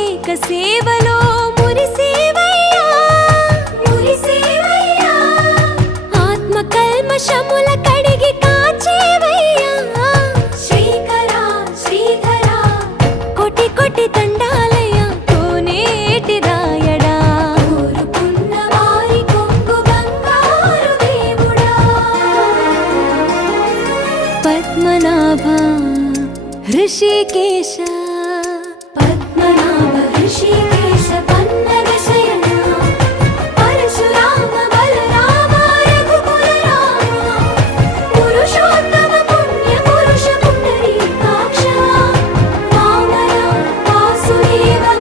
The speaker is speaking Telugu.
అభిషేక సేవలో మురిసేవయ్యా మురిసేవయ్యా ఆత్మ కల్మషముల కడిగి కాచేవయ్యా శ్రీకరా శ్రీధరా కోటి కోటి దండాలయ్యా కోనేటి రాయడా కోరుకున్న వారి కొంగు బంగారు దేవుడా పద్మనాభ ऋषिकेश